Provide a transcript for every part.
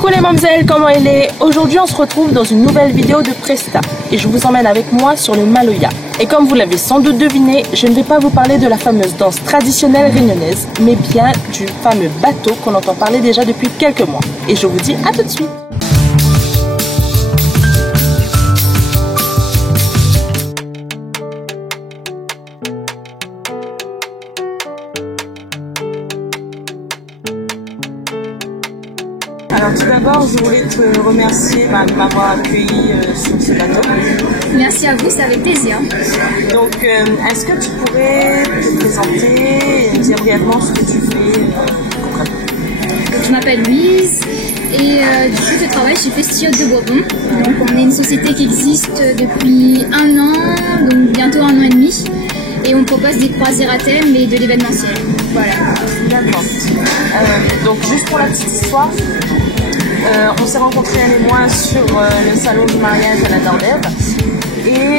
Coucou les mamzelles, comment elle est? Aujourd'hui on se retrouve dans une nouvelle vidéo de Presta et je vous emmène avec moi sur le Maloya. Et comme vous l'avez sans doute deviné, je ne vais pas vous parler de la fameuse danse traditionnelle réunionnaise, mais bien du fameux bateau qu'on entend parler déjà depuis quelques mois. Et je vous dis à tout de suite. Alors tout d'abord, je voulais te remercier de m'avoir accueilli sur ce bateau. Merci à vous, c'est avec plaisir. Donc, est-ce que tu pourrais te présenter et me dire brièvement ce que tu fais concrètement? Je m'appelle Louise et du coup je travaille chez Festiote de Bourbon. Donc on est une société qui existe depuis 1 an, donc bientôt 1 an et demi. Et on propose des croisières à thème et de l'événementiel. Voilà. D'accord. Donc juste pour la petite histoire, on s'est rencontrés elle et moi sur le salon du mariage à la Dordève et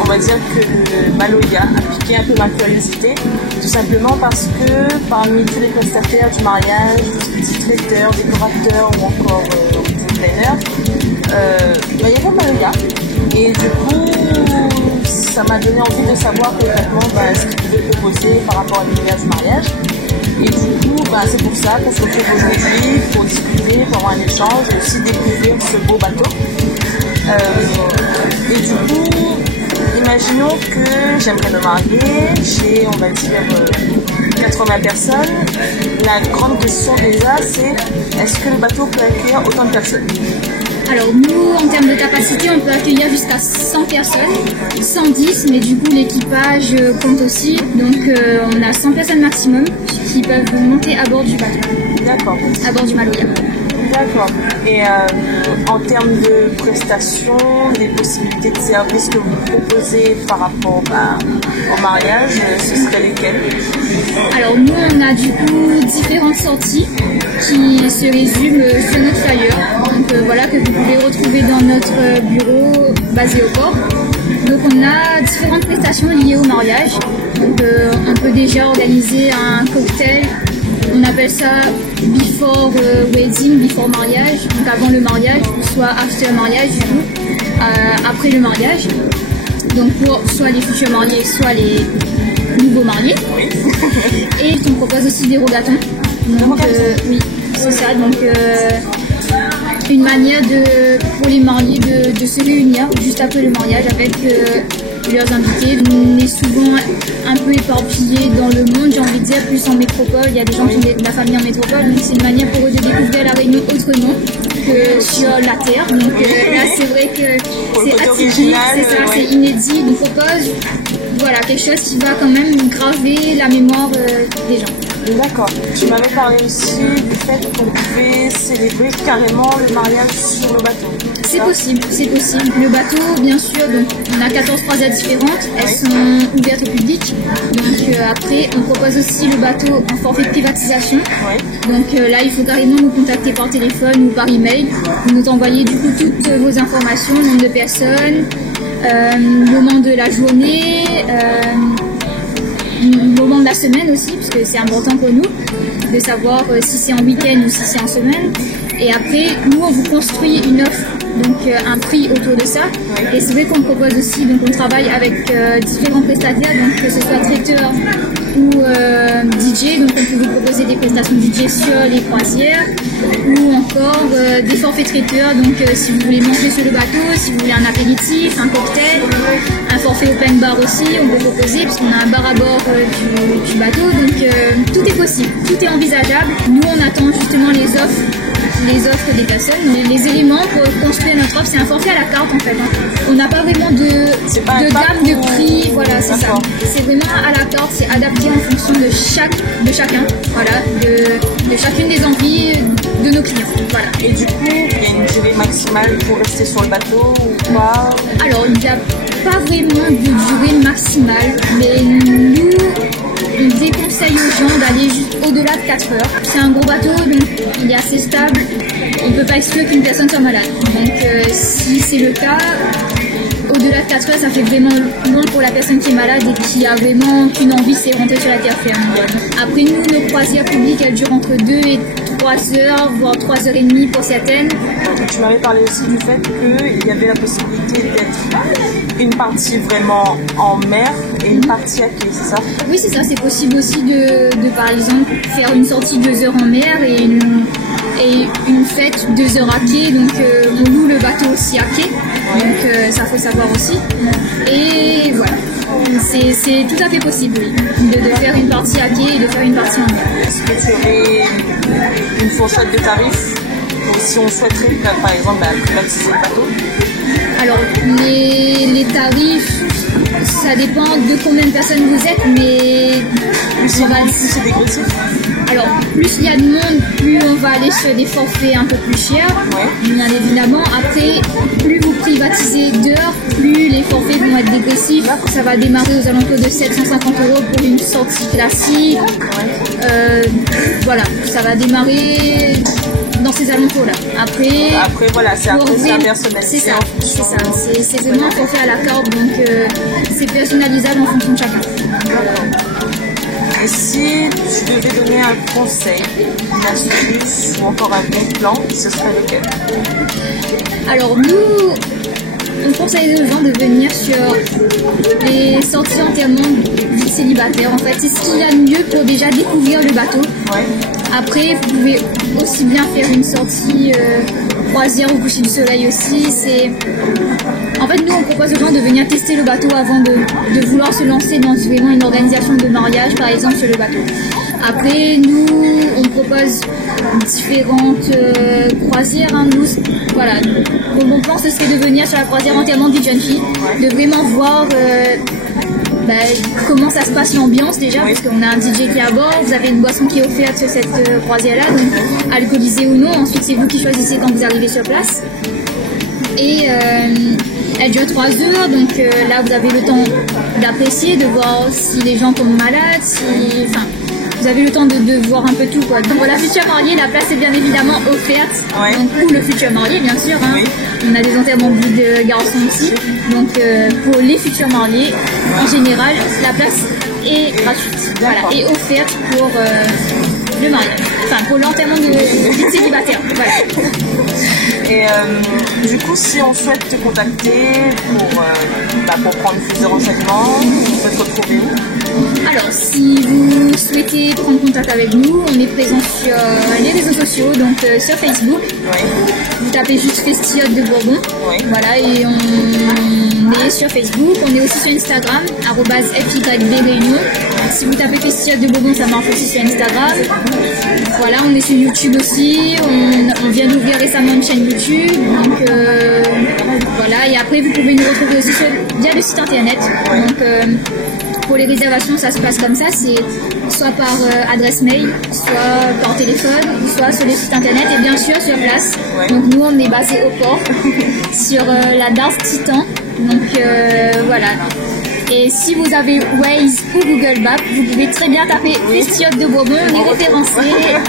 on va dire que le Maloya a piqué un peu ma curiosité, tout simplement parce que parmi tous les prestataires du mariage, petits traiteurs, décorateurs ou encore designers, il y avait le Maloya et du coup ça m'a donné envie de savoir concrètement ce qu'ils pouvaient proposer par rapport à l'univers du mariage. Et du coup, c'est pour ça qu'on se retrouve aujourd'hui pour discuter, pour avoir un échange et aussi découvrir ce beau bateau. Et du coup, imaginons que j'aimerais me marier chez, on va dire, 80 personnes. La grande question déjà, c'est est-ce que le bateau peut accueillir autant de personnes? Alors nous, en termes de capacité, on peut accueillir jusqu'à 100 personnes, 110, mais du coup l'équipage compte aussi. Donc on a 100 personnes maximum qui peuvent monter à bord du bateau. D'accord. À bord du Maloya. D'accord. Et en termes de prestations, des possibilités de services que vous proposez par rapport au mariage, ce serait lesquelles? Alors nous, on a du coup différentes sorties qui se résument sur notre flyer. Donc voilà, que vous pouvez retrouver dans notre bureau basé au port. Donc on a différentes prestations liées au mariage. Donc on peut déjà organiser un cocktail. On appelle ça before wedding, before mariage, donc avant le mariage, soit after mariage, du coup, après le mariage. Donc pour soit les futurs mariés, soit les nouveaux mariés. Et on propose aussi des rogatons. Donc oui, c'est ça. Donc une manière pour les mariés de se réunir juste après le mariage avec leurs invités. On est souvent un peu éparpillés dans le monde, j'ai envie de dire, plus en métropole. Il y a des gens qui ont de la famille en métropole, donc c'est une manière pour eux de découvrir la Réunion autrement que sur la terre. Donc là, c'est vrai que c'est atypique, c'est ça, c'est inédit. On propose quelque chose qui va quand même graver la mémoire des gens. D'accord. Tu m'avais parlé aussi du fait qu'on pouvait célébrer carrément le mariage sur le bateau. C'est possible, c'est possible. Le bateau, bien sûr, donc on a 14 croisières différentes, elles sont ouvertes au public. Donc après, on propose aussi le bateau en forfait de privatisation. Donc là, il faut carrément nous contacter par téléphone ou par email. Vous nous envoyez du coup toutes vos informations, nombre de personnes, moment de la journée, moment de la semaine aussi, parce que c'est important pour nous de savoir si c'est en week-end ou si c'est en semaine. Et après, nous, on vous construit une offre, donc un prix autour de ça. Et c'est vrai qu'on propose aussi, donc on travaille avec différents prestataires, donc que ce soit traiteur ou DJ, donc on peut vous proposer des prestations DJ sur les croisières, ou encore des forfaits traiteurs, donc si vous voulez manger sur le bateau, si vous voulez un apéritif, un cocktail, un forfait open bar aussi, on peut proposer, parce qu'on a un bar à bord du bateau, donc tout est possible, tout est envisageable. Nous, on attend justement les offres des personnes. Les éléments pour construire notre offre, c'est un forfait à la carte en fait. On n'a pas vraiment de gamme de prix, voilà, c'est ça. C'est vraiment à la carte, c'est adapté en fonction de chacun, voilà, de chacune des envies de nos clients. Voilà. Et du coup, il y a une durée maximale pour rester sur le bateau ou pas? Alors, il n'y a pas vraiment de durée maximale, mais nous, on déconseille aux gens d'aller juste au-delà de 4 heures. C'est un gros bateau, donc il est assez stable. On ne peut pas exclure qu'une personne soit malade. Donc si c'est le cas, au-delà de 4 heures, ça fait vraiment long pour la personne qui est malade et qui a vraiment qu'une envie, c'est rentrer sur la terre ferme. Après nous, nos croisières publiques, elles durent entre 2 et 3 heures, voire 3h30 pour certaines. Tu m'avais parlé aussi du fait qu'il y avait la possibilité d'être une partie vraiment en mer et une partie à quai, c'est ça? Oui, c'est ça, c'est possible aussi de par exemple faire une sortie 2 heures en mer et une fête 2 heures à quai, donc on loue le bateau aussi à quai, donc ça faut savoir aussi. Et voilà, c'est tout à fait possible de faire une partie à quai et de faire une partie en mer. Est-ce que tu aurais une fourchette de tarifs si on souhaiterait, par exemple, privatiser le bateau? Alors, les tarifs, ça dépend de combien de personnes vous êtes, mais plus c'est dégressif. Alors, plus il y a de monde, plus on va aller sur des forfaits un peu plus chers, bien évidemment. Après, plus vous privatisez d'heures, plus les forfaits vont être dégressifs. Ça va démarrer aux alentours de 750 € pour une sortie classique. Voilà, ça va démarrer dans ces alentours-là. Après voilà, c'est à personnaliser. C'est ça. C'est vraiment un forfait à la carte, donc c'est personnalisable en fonction de chacun. Et si tu devais donner un conseil, une astuce ou encore un bon plan, ce serait lequel? Alors nous, on conseille aux gens de venir sur les sorties entièrement vie célibataire. En fait, c'est ce qu'il y a de mieux pour déjà découvrir le bateau. Après, vous pouvez aussi bien faire une sortie croisière au coucher du soleil aussi. En fait, nous, on propose aux gens de venir tester le bateau avant de vouloir se lancer dans vraiment une organisation de mariage, par exemple, sur le bateau. Après, nous, on propose différentes croisières. Voilà. Mon plan, ce serait de venir sur la croisière entièrement vie de jeune fille, de vraiment voir comment ça se passe l'ambiance déjà, parce qu'on a un DJ qui est à bord, vous avez une boisson qui est offerte sur cette croisière-là, donc alcoolisée ou non. Ensuite, c'est vous qui choisissez quand vous arrivez sur place. Et elle dure 3 heures, donc là vous avez le temps d'apprécier, de voir si les gens tombent malades, vous avez le temps de voir un peu tout, quoi. Donc pour la future mariée, la place est bien évidemment offerte, donc pour le futur marié bien sûr. On a des enterrements de vie de garçons aussi, donc pour les futurs mariés, en général, la place est gratuite, voilà, et offerte pour le mariage, pour l'enterrement de vie célibataire, voilà. Et du coup, si on souhaite te contacter pour prendre plus de renseignements, on peut te retrouver où? Alors, si vous souhaitez prendre contact avec nous, on est présent sur les réseaux sociaux, donc sur Facebook. Vous tapez juste Festiote de Bourbon. Voilà, et on est sur Facebook. On est aussi sur Instagram, @FYBRéunion. Si vous tapez Festiote de Bourbon, ça marche aussi sur Instagram. Voilà, on est sur YouTube aussi. On vient d'ouvrir récemment une chaîne YouTube. Donc voilà, et après vous pouvez nous retrouver aussi via le site internet. Donc pour les réservations, ça se passe comme ça, c'est soit par adresse mail, soit par téléphone, soit sur le site internet et bien sûr sur place. Donc nous, on est basé au port, sur la Darse Titan. Donc voilà. Et si vous avez Waze ou Google Maps, vous pouvez très bien taper Festiote de Bourbon, on est référencé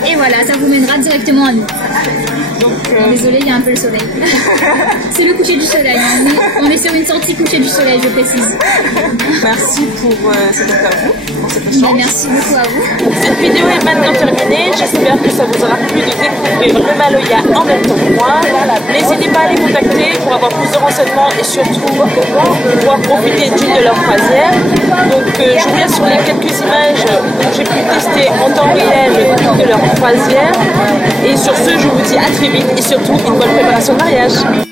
et voilà, ça vous mènera directement à nous. Désolée, il y a un peu le soleil. C'est le coucher du soleil. On est sur une sortie coucher du soleil, je précise. Merci pour cette interview, pour cet échange. Merci beaucoup à vous. Cette vidéo est maintenant terminée. J'espère que ça vous aura plu de découvrir le Maloya en même temps que moi. N'hésitez pas à les contacter pour avoir plus de renseignements et surtout pouvoir profiter d'une de leurs croisières. Donc je vous laisse sur les quelques images où j'ai pu tester en temps réel une de leurs croisières. Et sur ce, je vous dis à très vite et surtout une bonne préparation de mariage.